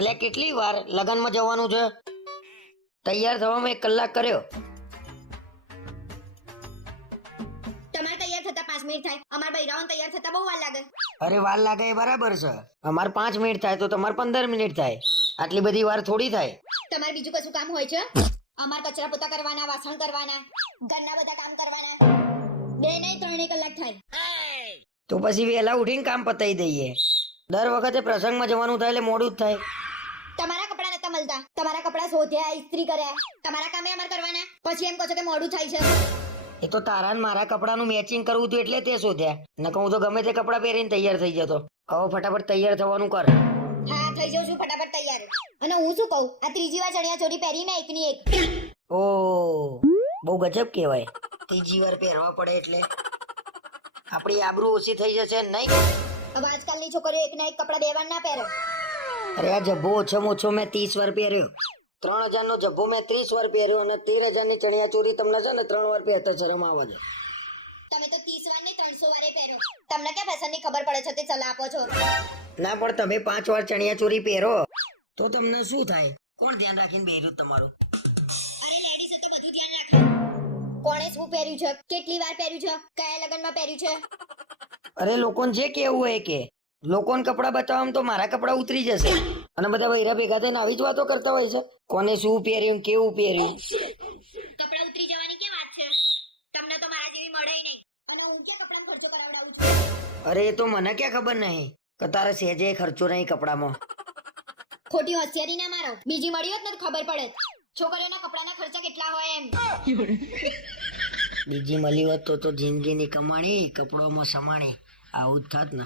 અલ્યા કેટલી વાર લગનમાં જવાનું છે? તૈયાર થવામાં 1 કલાક કર્યો. તમારે તૈયાર થતા 5 મિનિટ થાય, અમાર બૈરાઓને તૈયાર થતા બહુ વાર લાગે. અરે વાર લાગે એ બરાબર છે. અમાર 5 મિનિટ થાય તો તમારે 15 મિનિટ થાય. આટલી બધી વાર થોડી થાય. તમારે બીજું કશું કામ હોય છે? અમાર કચરા પોતા કરવાના, વાસણ કરવાના, ઘરના બધા કામ કરવાના. 2 નહીં 3 કલાક થાય. તો પછી વહેલા ઉઠીને કામ પતાવી દઈએ. દર વખતે પ્રસંગમાં જવાનું થાય એટલે મોડું જ થાય. તમારા કપડા નતા મળતા, તમારા કપડા શોધ્યા, ઇસ્ત્રી કર્યા, તમારા કામે અમાર કરવાના, પછી એમ કહો છો કે મોડું થાય છે. એ તો તારા ને મારા કપડાનું મેચિંગ કરવું હતું એટલે તે શોધ્યા. નકર હું તો ગમે તે કપડા પહેરીને તૈયાર થઈ જતો. હવે ફટાફટ તૈયાર થવાનું કર. હા થઈ જાઉં છું ફટાફટ તૈયાર. અને હું શું કહું, આ ત્રીજી વાર ચણિયા ચોરી પહેરી મેં એકની એક. ઓ બહુ ગજબ કહેવાય. ત્રીજી વાર પહેરવા પડે એટલે આપણી આબરૂ ઓછી થઈ જશે નહીં? હવે આજકાલની છોકરીઓ એકના એક કપડા 2 વાર ના પહેરે. અરે આ જબ્બો ઓછામાં ઓછો મેં 30 વાર પહેર્યો. 3000 નો જબ્બો મેં 30 વાર પહેર્યો અને 13000 ની ચણિયા ચોરી તમને છે ને 3 વાર પહેરતા શરમ આવે છે. તમે તો 30 વાર નહીં 300 વારે પહેરો. તમને ક્યાં ફેશન ની ખબર પડે છે તે સલાહ આપો છો? ના પણ તમે 5 વાર ચણિયા ચોરી પહેરો તો તમને શું થાય? કોણ ધ્યાન રાખીને બેર્યું તમારું? અરે લેડીઝે તો બધું ધ્યાન રાખે. કોણે શું પહેર્યું છે, કેટલી વાર પહેર્યું છે, કયા લગનમાં પહેર્યું છે. અરે લોકોને જે કેવું હોય કે લોકોને કપડા બતાવવામાં તો મારા કપડા ઉતરી જશે અને બધા વૈરા ભેગા થઈને આવી જ વાતો કરતા હોય છે. કોને શું પહેર્યું, કેવું પહેર્યું. કપડા ઉતરી જવાની કે વાત છે? તમને તો મારા જેવી મળે નહીં. અને હું ક્યાં કપડાનો ખર્ચો કરાવડાવું છું? અરે એ તો મને ક્યાં ખબર નહીં કે તારે સહેજે ખર્ચો નહીં કપડામાં. ખોટી હોશિયારી ના મારો. બીજી મળી હોત ને તો ખબર પડે છોકરીઓના કપડાના ખર્ચા કેટલા હોય એમ. બીજી મળી હોત તો જિંદગીની કમાણી કપડોમાં સમાણી. આવું જ થાત ને.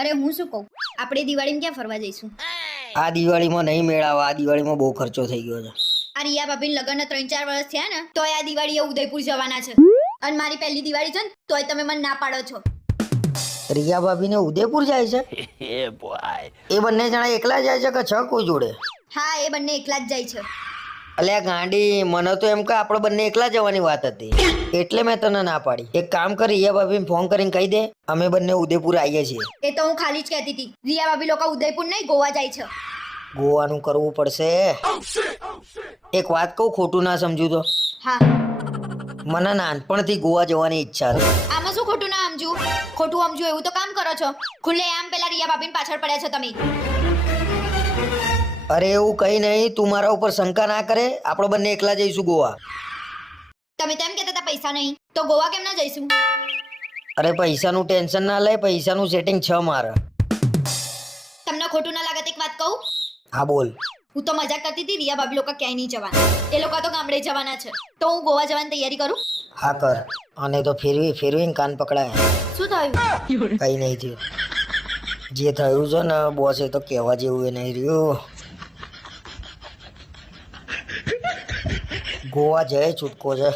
અરે હું શું કહું, આપણે દિવાળીમાં ક્યાં ફરવા જઈશું? આ દિવાળીમાં નહીં મેળાવા. આ દિવાળીમાં બહુ ખર્ચો થઈ ગયો છે. આ રિયા ભાભીને લગ્નના 3-4 વર્ષ થયા ને તોય આ દિવાળીએ ઉદયપુર જવાના છે. અને મારી પહેલી દિવાળી છે ને તોય તમે મને ના પાડો છો. રિયા ભાભી ને ઉદયપુર જાય છે? એ બંને જણા એકલા જાય છે કે છ કોઈ જોડે? હા એ બંને એકલા જ જાય છે. અલ્યા ગાંડી, મને તો એમ કે આપણે બંને એકલા જવાની વાત હતી એટલે મેં તને ના પાડી. એક કામ કર, રિયા ભાભીને ફોન કરીને કહી દે અમે બંને ઉદયપુર આવીએ છીએ. એ તો હું ખાલી જ કહેતી હતી. રિયા ભાભી લોકો ઉદયપુર નહીં ગોવા જાય છે. ગોવાનું કરવું પડશે. એક વાત કહું, ખોટું ના સમજુ તો. હા મને નાનપણથી ગોવા જવાની ઈચ્છા છે. આમાં શું ખોટું ના સમજુ? ખોટું સમજુ એવું તો કામ કરો છો. ખુલ્લે આમ પેલા રિયા ભાભીને પાછળ પડ્યા છો તમે. અરે એવું કઈ નહીં, તું મારા ઉપર શંકા ના કરે. આપણે બંને એકલા જઈશું ગોવા. તમે તેમ કહેતા હતા પૈસા નહીં તો ગોવા કેમ ના જઈશું? અરે પૈસાનું ટેન્શન ના લે, પૈસાનું સેટિંગ છે મારે. તમને ખોટું ના લાગે તો એક વાત કહું? હા બોલ. હું તો મજાક કરતી હતી. રિયા ભાભી લોકો ક્યાંય નહીં જવાના. એ લોકો તો ગામડે જવાના છે. તો હું ગોવા જવાની તૈયારી કરું. હા કર. અને તો ફેરવીને કાન પકડાય. શું થયું? કઈ નહીં થયું. જે થયું છે ને બોસ એ તો કહેવા જેવું એ નહીં રહ્યું. ગોવા જય છૂટકો છે.